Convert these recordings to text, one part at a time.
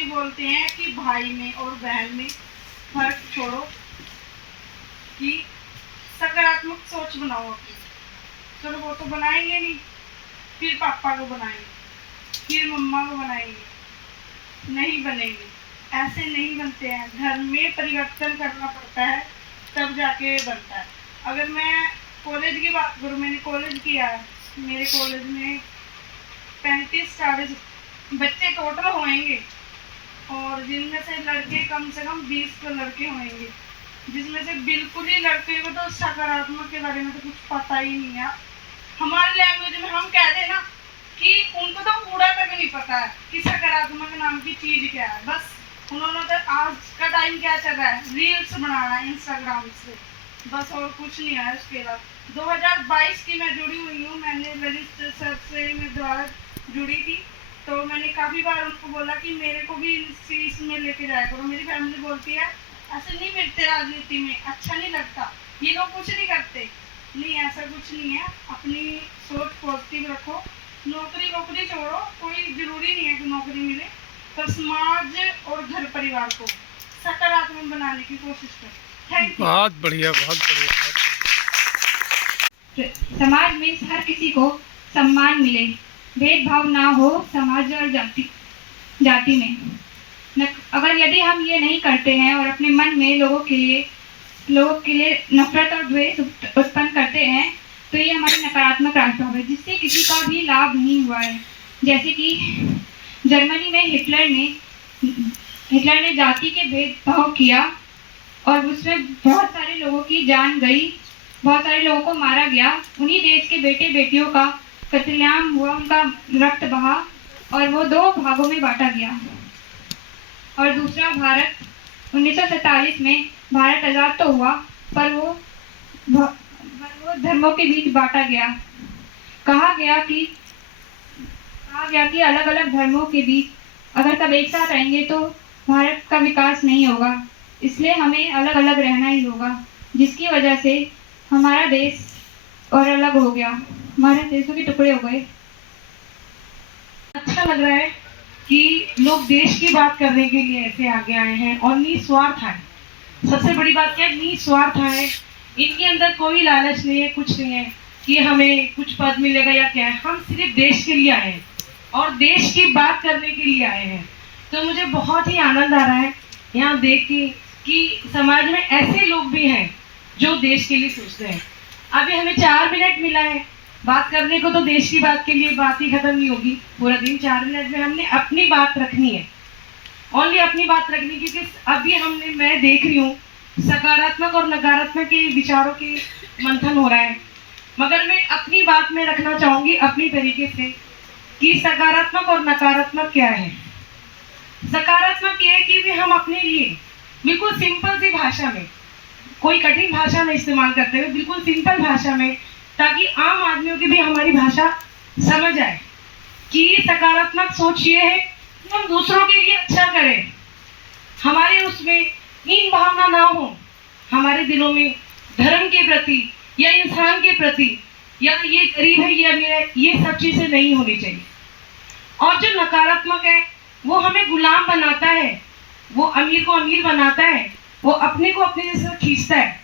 कोई बोलते हैं कि भाई में और बहन में फर्क छोड़ो, कि सकारात्मक सोच बनाओ अपनी। चलो वो तो बनाएंगे नहीं, फिर पापा को बनाएंगे, फिर मम्मा को बनाएंगे, नहीं बनेंगे। ऐसे नहीं बनते हैं। घर में परिवर्तन करना पड़ता है, तब जाके बनता है। अगर मैं कॉलेज की बात करूँ, मैंने कॉलेज किया है। मेरे कॉलेज में 35-40 बच्चे टोटल होंगे, और जिनमें से लड़के कम से कम 20 तो लड़के होंगे, जिसमें से बिल्कुल ही लड़के को तो सकारात्मक के बारे में तो कुछ पता ही नहीं है। हमारे लैंग्वेज में हम कह दें ना कि उनको तो पूरा तक नहीं पता है कि सकारात्मक नाम की चीज क्या है। बस उन्होंने तो आज का टाइम क्या चल रहा है, रील्स बनाना है इंस्टाग्राम से, बस और कुछ नहीं है उसके अलावा। 2022 की मैं जुड़ी हुई हूँ, मैंने ललित सर से मैं द्वारा जुड़ी थी, तो मैंने काफ़ी बार उनको बोला कि मेरे को भी इस चीज़ में लेके जाया करो। मेरी फैमिली बोलती है ऐसे नहीं मिलते राजनीति में, अच्छा नहीं लगता, ये लोग कुछ नहीं करते। नहीं, ऐसा कुछ नहीं है। अपनी सोच पॉजिटिव रखो, नौकरी वोकरी छोड़ो, कोई ज़रूरी नहीं है कि नौकरी मिले, पर समाज और घर परिवार को सकारात्मक बनाने की कोशिश करो। Thank you. बहुत बढ़िया, बहुत बढ़िया। समाज में हर किसी को सम्मान मिले, भेदभाव ना हो समाज और जाति में। अगर यदि हम ये नहीं करते हैं और अपने मन में लोगों के लिए नफरत और द्वेष उत्पन्न करते हैं, तो ये हमारी नकारात्मक रास्ता है, जिससे किसी का भी लाभ नहीं हुआ है। जैसे कि जर्मनी में हिटलर ने जाति के भेदभाव किया और उसमें बहुत सारे लोगों की जान गई, बहुत सारे लोगों को मारा गया। उन्हीं देश के बेटे बेटियों का कत्लेआम हुआ, उनका रक्त बहा और वो 2 भागों में बांटा गया। और दूसरा, भारत 1947 में भारत आज़ाद तो हुआ, पर वो धर्मों के बीच बांटा गया। कहा गया कि अलग अलग धर्मों के बीच अगर सब एक साथ रहेंगे तो भारत का विकास नहीं होगा, इसलिए हमें अलग अलग रहना ही होगा, जिसकी वजह से हमारा देश और अलग हो गया, हमारे देशों के टुकड़े हो गए। अच्छा लग रहा है कि लोग देश की बात करने के लिए ऐसे आगे आए हैं और निस्वार्थ है। सबसे बड़ी बात क्या है, निस्वार्थ है। इनके अंदर कोई लालच नहीं है, कुछ नहीं है कि हमें कुछ पद मिलेगा या क्या है। हम सिर्फ देश के लिए आए हैं और देश की बात करने के लिए आए हैं। तो मुझे बहुत ही आनंद आ रहा है यहाँ देख के कि समाज में ऐसे लोग भी हैं जो देश के लिए सोचते हैं। अभी हमें 4 मिनट मिला है बात करने को, तो देश की बात के लिए बात ही खत्म नहीं होगी पूरा दिन। 4 मिनट में हमने अपनी बात रखनी है, ओनली अपनी बात रखनी, क्योंकि अभी मैं देख रही हूँ सकारात्मक और नकारात्मक के विचारों के मंथन हो रहा है, मगर मैं अपनी बात में रखना चाहूंगी अपनी तरीके से कि सकारात्मक और नकारात्मक क्या है। सकारात्मक ये है कि भी हम अपने लिए बिल्कुल सिंपल सी भाषा में, कोई कठिन भाषा में इस्तेमाल करते हुए बिल्कुल सिंपल भाषा में, ताकि आम आदमियों की भी हमारी भाषा समझ आए कि सकारात्मक सोच ये है कि हम दूसरों के लिए अच्छा करें, हमारे उसमें हीन भावना ना हो, हमारे दिलों में धर्म के प्रति या इंसान के प्रति या ये गरीब है ये अमीर है, ये सब चीजें नहीं होनी चाहिए। और जो नकारात्मक है वो हमें गुलाम बनाता है, वो अमीर को अमीर बनाता है, वो अपने को अपने जैसे खींचता है,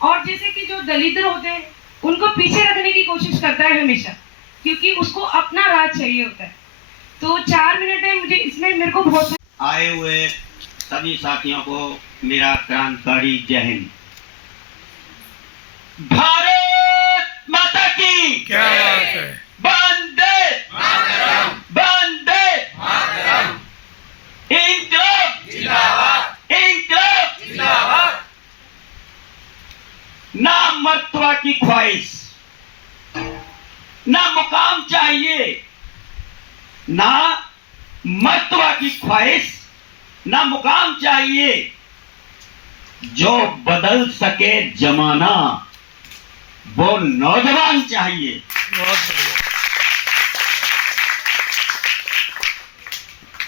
और जैसे कि जो दलिद्र होते हैं उनको पीछे रखने की कोशिश करता है हमेशा, क्योंकि उसको अपना राज चाहिए होता है। तो 4 मिनट है, मुझे इसमें मेरे को बहुत आए हुए सभी साथियों को मेरा क्रांतिकारी जय हिंद। भारत माता की क्या बात है। वंदे मातरम, वंदे मातरम, इंकलाब जिंदाबाद, इंकलाब जिंदाबाद। ना मर्तबा की ख्वाहिश, ना मुकाम चाहिए, ना मर्तबा की ख्वाहिश, ना मुकाम चाहिए, जो बदल सके जमाना वो नौजवान चाहिए। बहुत बढ़िया।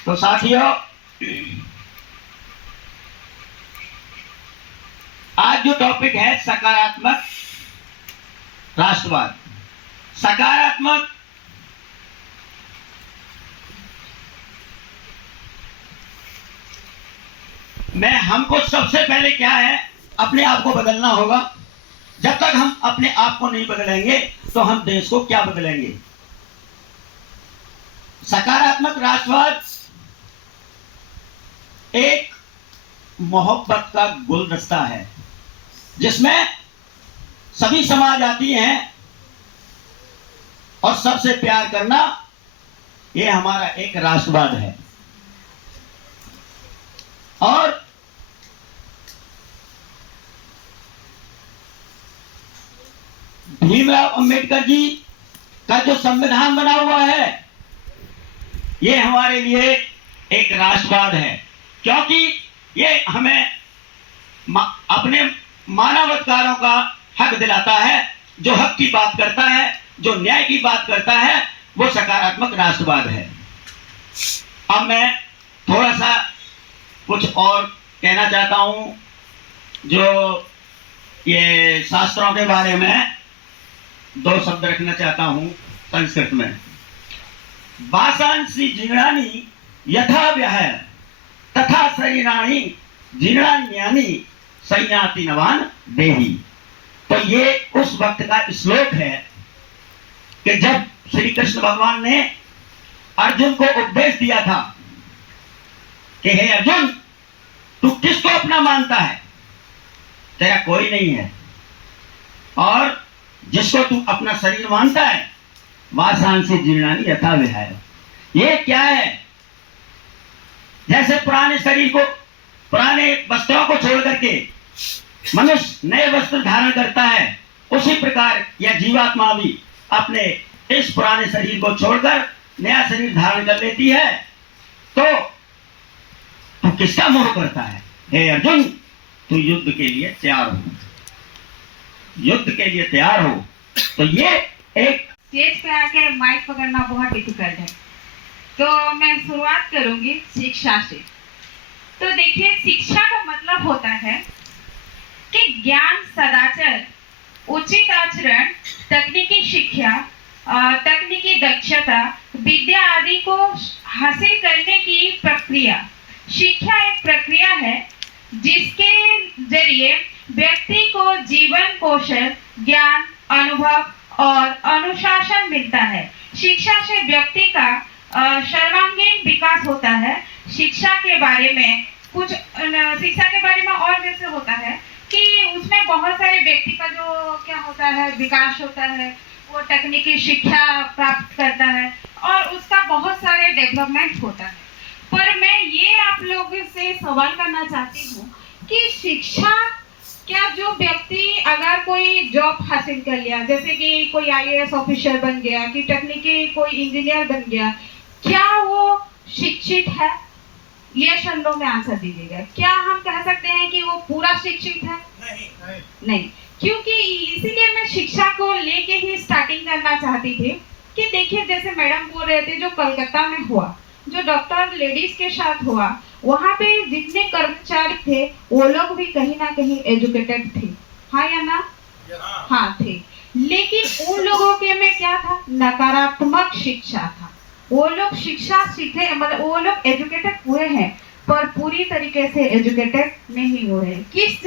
तो साथियों, आज जो टॉपिक है सकारात्मक राष्ट्रवाद। हमको सबसे पहले क्या है, अपने आप को बदलना होगा। जब तक हम अपने आप को नहीं बदलेंगे तो हम देश को क्या बदलेंगे। सकारात्मक राष्ट्रवाद एक मोहब्बत का गुलदस्ता है जिसमें सभी समाज आती हैं और सबसे प्यार करना, ये हमारा एक राष्ट्रवाद है। और भीमराव अंबेडकर जी का जो संविधान बना हुआ है, ये हमारे लिए एक राष्ट्रवाद है, क्योंकि ये हमें अपने मानवाधिकारों का हक दिलाता है। जो हक की बात करता है, जो न्याय की बात करता है, वो सकारात्मक राष्ट्रवाद है। अब मैं थोड़ा सा कुछ और कहना चाहता हूं। जो ये शास्त्रों के बारे में 2 शब्द रखना चाहता हूं संस्कृत में। वासांसी जीर्णानि यथा व्यय तथा शरीराणि जीर्णान्यानि संयाति नवान देहि। तो ये उस वक्त का श्लोक है कि जब श्री कृष्ण भगवान ने अर्जुन को उपदेश दिया था कि हे अर्जुन, तू किसको अपना मानता है? तेरा कोई नहीं है, और जिसको तू अपना शरीर मानता है, वासांसी जीर्णानि यथा व्यय। ये क्या है? जैसे पुराने शरीर को, पुराने वस्त्रों को छोड़ करके मनुष्य नए वस्त्र धारण करता है, उसी प्रकार यह जीवात्मा भी अपने इस पुराने शरीर को छोड़कर नया शरीर धारण कर लेती है। तो किसका मोह करता है? हे अर्जुन, तू युद्ध के लिए तैयार हो, युद्ध के लिए तैयार हो। तो ये एक स्टेज पे आके माइक पकड़ना बहुत डिफिकल्ट है, तो मैं शुरुआत करूंगी शिक्षा से। तो देखिए, शिक्षा का मतलब होता है कि ज्ञान, सदाचार, उचित आचरण, तकनीकी शिक्षा, तकनीकी दक्षता, विद्या आदि को हासिल करने की प्रक्रिया। शिक्षा एक प्रक्रिया है जिसके जरिए व्यक्ति को जीवन कौशल, ज्ञान, अनुभव और अनुशासन मिलता है। शिक्षा से व्यक्ति का सर्वांगीण विकास होता है। शिक्षा के बारे में और जैसे होता है कि उसमें बहुत सारे व्यक्ति का जो क्या होता है, विकास होता है, वो तकनीकी शिक्षा प्राप्त करता है और उसका बहुत सारे डेवलपमेंट होता है। पर मैं ये आप लोगों से सवाल करना चाहती हूँ कि शिक्षा, क्या जो व्यक्ति अगर कोई जॉब हासिल कर लिया, जैसे कि कोई IAS ऑफिसर बन गया, कि तकनीकी कोई इंजीनियर बन गया, क्या वो शिक्षित है? ये शब्दों में आंसर दीजिएगा। क्या हम कह सकते हैं कि वो पूरा शिक्षित है? नहीं। क्योंकि इसीलिए मैं शिक्षा को लेके ही स्टार्टिंग करना चाहती थी कि देखिए, जैसे मैडम बोल रहे थे, जो कलकत्ता में हुआ, जो डॉक्टर लेडीज के साथ हुआ, वहाँ पे जितने कर्मचारी थे वो लोग भी कहीं ना कहीं एजुकेटेड थे, हाँ या ना? हाँ थे। लेकिन उन लोगों के में क्या था? नकारात्मक शिक्षा था। वो लोग शिक्षा सीखे, मतलब वो लोग एजुकेटेड हुए हैं पर पूरी तरीके से एजुकेटेड नहीं हुए हैं। किस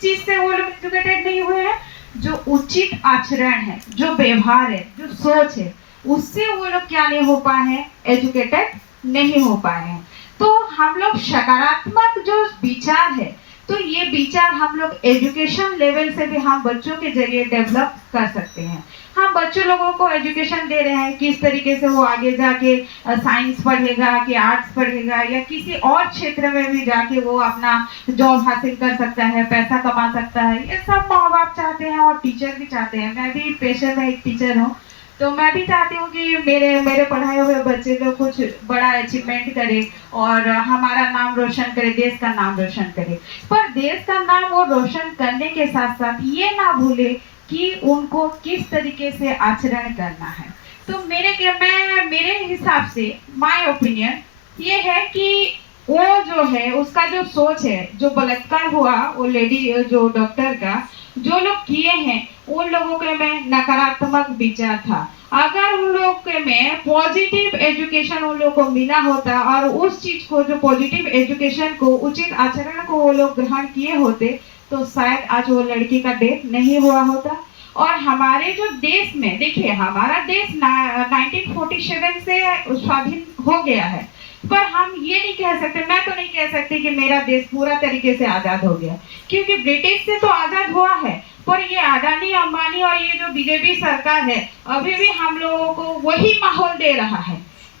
चीज से वो लोग एजुकेटेड नहीं हुए हैं? जो उचित आचरण है, जो व्यवहार है, जो सोच है, उससे वो लोग क्या नहीं हो पाए हैं? एजुकेटेड नहीं हो पाए हैं। तो हम लोग सकारात्मक जो विचार है, तो ये विचार हम लोग एजुकेशन लेवल से भी हम बच्चों के जरिए डेवलप कर सकते हैं। हम बच्चों लोगों को एजुकेशन दे रहे हैं, किस तरीके से वो आगे जाके साइंस पढ़ेगा, कि आर्ट्स पढ़ेगा, या किसी और क्षेत्र में भी जाके वो अपना जॉब हासिल कर सकता है, पैसा कमा सकता है। ये सब माँ बाप चाहते हैं और टीचर भी चाहते हैं। मैं भी पेशे में एक टीचर हूँ, तो मैं भी चाहती हूँ कि मेरे पढ़ाए हुए बच्चे लोग कुछ बड़ा अचीवमेंट करे और हमारा नाम रोशन करे, देश का नाम रोशन करे। पर देश का नाम वो रोशन करने के साथ साथ ये ना भूले कि उनको किस तरीके से आचरण करना है। तो मेरे हिसाब से माय ओपिनियन ये है कि वो जो है, उसका जो सोच है, जो बलात्कार हुआ वो लेडी, जो डॉक्टर का, जो लोग किए हैं, उन लोगों के में नकारात्मक विचार था अगर उन लोग में पॉजिटिव एजुकेशन उन लोग को मिला होता और उस चीज को, जो पॉजिटिव एजुकेशन को, उचित आचरण को वो लोग ग्रहण किए होते, तो शायद आज वो लड़की का डेथ नहीं हुआ होता। और हमारे जो देश में देखिए, हमारा देश 1947 से स्वाधीन हो गया है, पर हम ये नहीं कह सकते, मैं तो नहीं कह सकती कि मेरा देश पूरा तरीके से आजाद हो गया, क्योंकि ब्रिटिश से तो आजाद हुआ है, पर ये अडानी अंबानी और ये जो बीजेपी सरकार है अभी भी हम लोगों को वही माहौल दे रहा है।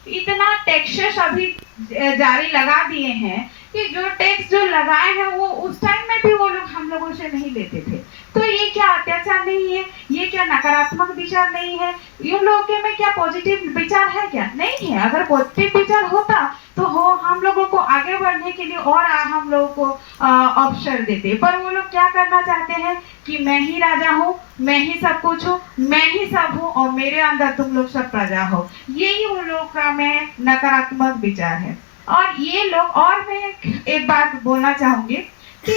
इतना टैक्सेस अभी जारी लगा दिए हैं कि जो टैक्स जो लगाए हैं वो उस टाइम में भी वो लोग हम लोगों से नहीं लेते थे। तो ये क्या अत्याचार नहीं है? ये क्या नकारात्मक विचार नहीं है? इन लोगों में क्या पॉजिटिव विचार है? क्या नहीं है? अगर पॉजिटिव विचार होता तो हम लोगों को आगे बढ़ने के लिए और हम लोगों को अवसर देते, पर वो लोग क्या करना चाहते हैं कि मैं ही राजा हूँ, मैं ही सब कुछ हूँ, मैं ही सब हूँ और मेरे अंदर तुम लोग सब प्रजा हो। यही उन लोगों का में नकारात्मक विचार है। और ये लोग, और मैं एक बात बोलना चाहूंगी कि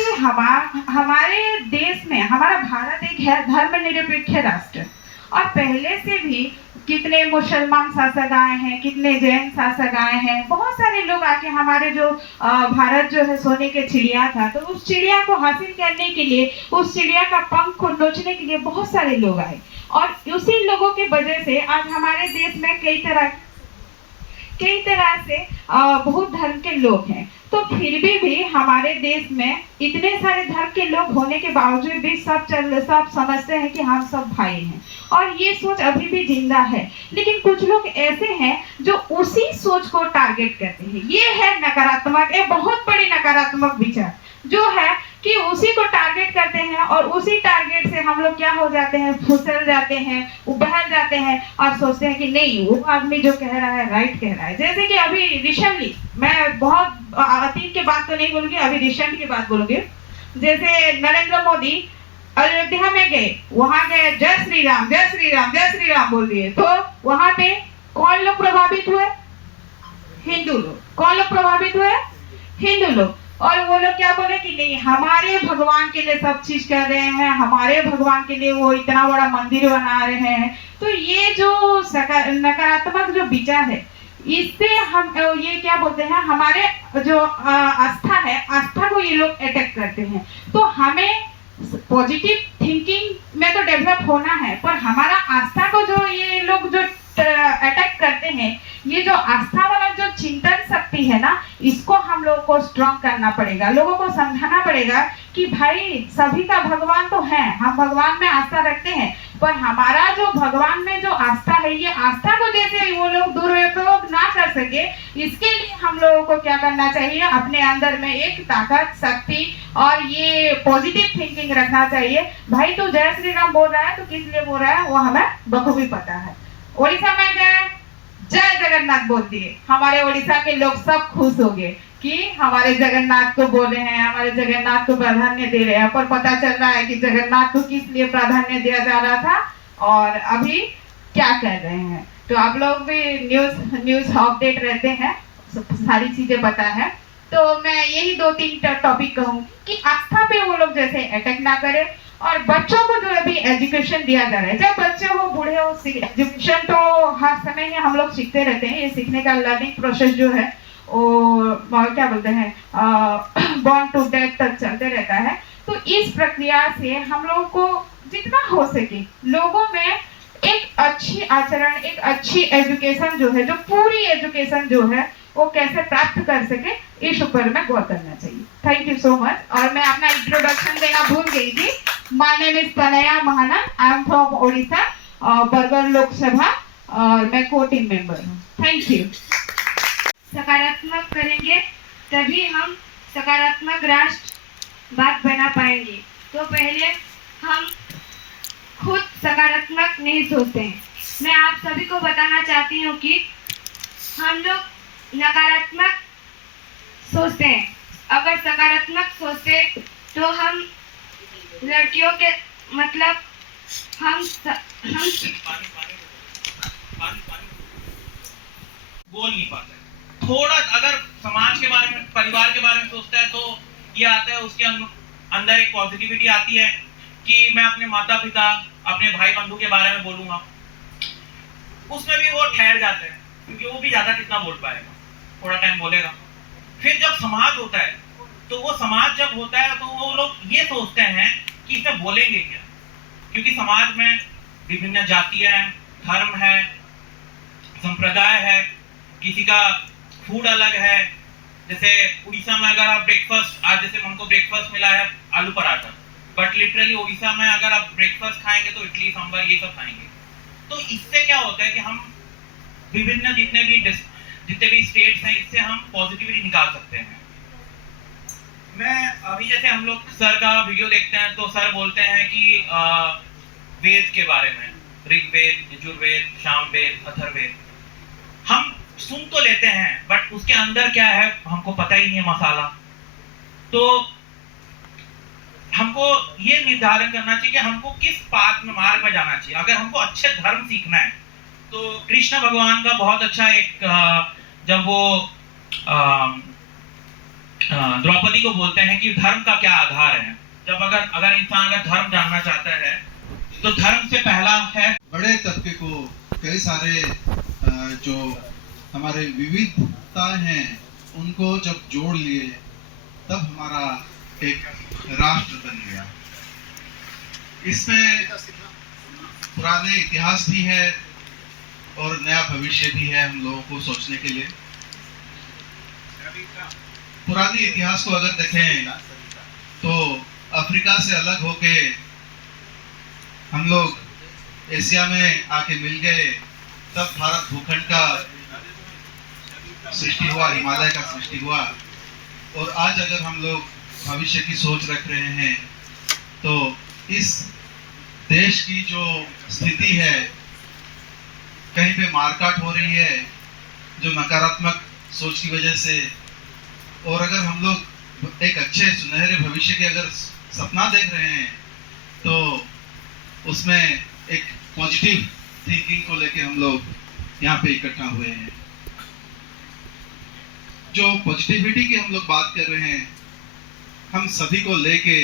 हमारे देश में, हमारा भारत एक है धर्मनिरपेक्ष राष्ट्र, और पहले से भी कितने मुसलमान शासक आए हैं, कितने जैन शासक आए हैं, बहुत सारे लोग आके हमारे जो भारत जो है सोने के चिड़िया था, तो उस चिड़िया को हासिल करने के लिए, उस चिड़िया का पंख को नोचने के लिए बहुत सारे लोग आए, और उसी लोगों की वजह से आज हमारे देश में कई तरह से बहुत धर्म के लोग हैं। तो फिर भी हमारे देश में इतने सारे धर्म के लोग होने के बावजूद भी सब समझते हैं कि हम सब भाई हैं, और ये सोच अभी भी जिंदा है। लेकिन कुछ लोग ऐसे हैं जो उसी सोच को टारगेट करते हैं। ये है नकारात्मक, एक बहुत बड़ी नकारात्मक विचार जो है कि उसी को टारगेट करते हैं, और उसी टारगेट से हम लोग क्या हो जाते हैं, फुसल जाते हैं, उबहल जाते हैं और सोचते हैं कि नहीं, वो आदमी जो कह रहा है राइट कह रहा है। जैसे कि अभी रिसेंटली, मैं बहुत अतीत की बात तो नहीं बोलूंगी, अभी रिसेंट की बात बोलूंगी। जैसे नरेंद्र मोदी अयोध्या में गए, वहां गए, जय श्री राम जय श्री राम जय श्री राम बोल दिए, तो वहां पे कौन लोग प्रभावित हुए? हिंदू लोग। कौन लोग प्रभावित हुए? हिंदू लोग। और वो लोग क्या बोले कि नहीं, हमारे भगवान के लिए सब चीज कर रहे हैं, हमारे भगवान के लिए वो इतना बड़ा मंदिर बना रहे हैं। तो ये जो नकारात्मक जो विचार है, इससे हम ये क्या बोलते हैं, हमारे जो आस्था है, आस्था को ये लोग अटैक करते हैं। तो हमें पॉजिटिव थिंकिंग में तो डेवलप होना है, पर हमारा आस्था को जो ये लोग जो अटैक करते हैं, ये जो आस्था वाला जो चिंतन शक्ति है ना, इसको हम लोगों को स्ट्रॉन्ग करना पड़ेगा। लोगों को समझाना पड़ेगा कि भाई सभी का भगवान तो है, हम भगवान में आस्था रखते हैं, पर हमारा जो भगवान में जो आस्था है, ये आस्था को जैसे वो लोग दुरुपयोग ना कर सके, इसके लिए हम लोगों को क्या करना चाहिए, अपने अंदर में एक ताकत, शक्ति और ये पॉजिटिव थिंकिंग रखना चाहिए। भाई तो जय श्री राम बोल रहा है तो किस लिए बोल रहा है वो हमें बखूबी पता है। ओडिशा में गए, जय जगन्नाथ बोल दिए, हमारे ओडिशा के लोग सब खुश हो गए कि हमारे जगन्नाथ को बोले हैं, हमारे जगन्नाथ को प्राधान्य दे रहे हैं। पर पता चल रहा है कि जगन्नाथ को किस लिए प्राधान्य दिया जा रहा था और अभी क्या कर रहे हैं। तो आप लोग भी न्यूज अपडेट रहते हैं, सारी चीजें पता है। तो मैं यही 2-3 टॉपिक कहूंगी कि आस्था पे वो लोग जैसे अटैक ना करें, और बच्चों को जो अभी एजुकेशन दिया जा रहा है, चाहे बच्चे हो बूढ़े हो, एजुकेशन तो हर समय ही हम लोग सीखते रहते हैं। ये सीखने का लर्निंग प्रोसेस जो है वो क्या बोलते हैं, बॉर्न टू डेथ तक चलते रहता है। तो इस प्रक्रिया से हम लोगों को जितना हो सके लोगों में एक अच्छी आचरण, एक अच्छी एजुकेशन जो है, जो पूरी एजुकेशन जो है वो कैसे प्राप्त कर सके, इस ऊपर में गौर करना चाहिए। Thank you so much. और मैं अपना इंट्रोडक्शन देना भूल गई थी। My name is Tanaya Mahanan, I am from Odisha, Bargarh Lok Sabha, और मैं को टीम मेंबर हूँ। Thank you. सकारात्मक करेंगे तभी हम सकारात्मक राष्ट्र बात बना पाएंगे। तो पहले हम खुद सकारात्मक नहीं सोचते हैं। मैं आप सभी को बताना चाहती हूँ कि हम लोग नकारात्मक सोचते हैं। अगर सकारात्मक सोचते तो हम लड़कियों के मतलब हम बोल नहीं पाते। थोड़ा अगर समाज के बारे में, परिवार के बारे में सोचता है तो ये आता है, उसके अंदर एक पॉजिटिविटी आती है कि मैं अपने माता पिता, अपने भाई बंधु के बारे में बोलूंगा। उसमें भी वो ठहर जाते हैं, क्योंकि वो भी ज्यादा कितना बोल पाएगा, थोड़ा टाइम बोलेगा। फिर जब समाज होता है, तो वो समाज जब होता है तो वो लोग ये सोचते हैं कि इसमें बोलेंगे क्या, क्योंकि समाज में विभिन्न जातियां हैं, धर्म है, संप्रदाय है, किसी का फूड अलग है। जैसे उड़ीसा में अगर आप ब्रेकफास्ट, आज जैसे हमको ब्रेकफास्ट मिला है आलू पराठा, बट लिटरली उड़ीसा में अगर आप ब्रेकफास्ट खाएंगे तो इडली सांभर ये सब खाएंगे। तो इससे क्या होता है कि हम विभिन्न जितने भी स्टेट्स हैं, इससे हम पॉजिटिविटी निकाल सकते हैं। मैं अभी जैसे हम लोग सर का वीडियो देखते हैं तो सर बोलते हैं कि वेद के बारे में, ऋग्वेद, यजुर्वेद, सामवेद, अथर्ववेद, हम सुन तो लेते हैं बट उसके अंदर क्या है हमको पता ही नहीं है मसाला। तो हमको ये निर्धारण करना चाहिए कि हमको किस मार्ग में जाना चाहिए। अगर हमको अच्छे धर्म सीखना है तो कृष्ण भगवान का बहुत अच्छा एक जब वो द्रौपदी को बोलते हैं कि धर्म का क्या आधार है, जब अगर इंसान अगर धर्म जानना चाहता है तो धर्म से पहला है बड़े तबके को कई सारे जो हमारे विविधताएं हैं उनको जब जोड़ लिए तब हमारा एक राष्ट्र बन गया। इसमें पुराने इतिहास भी है और नया भविष्य भी है हम लोगों को सोचने के लिए। पुराने इतिहास को अगर देखें तो अफ्रीका से अलग होके हम लोग एशिया में आके मिल गए, तब भारत भूखंड का सृष्टि हुआ, हिमालय का सृष्टि हुआ। और आज अगर हम लोग भविष्य की सोच रख रहे हैं तो इस देश की जो स्थिति है, कहीं पे मारकाट हो रही है जो नकारात्मक सोच की वजह से, और अगर हम लोग एक अच्छे सुनहरे भविष्य के अगर सपना देख रहे हैं तो उसमें एक पॉजिटिव थिंकिंग को लेके हम लोग यहाँ पे इकट्ठा हुए हैं। जो पॉजिटिविटी की हम लोग बात कर रहे हैं, हम सभी को लेके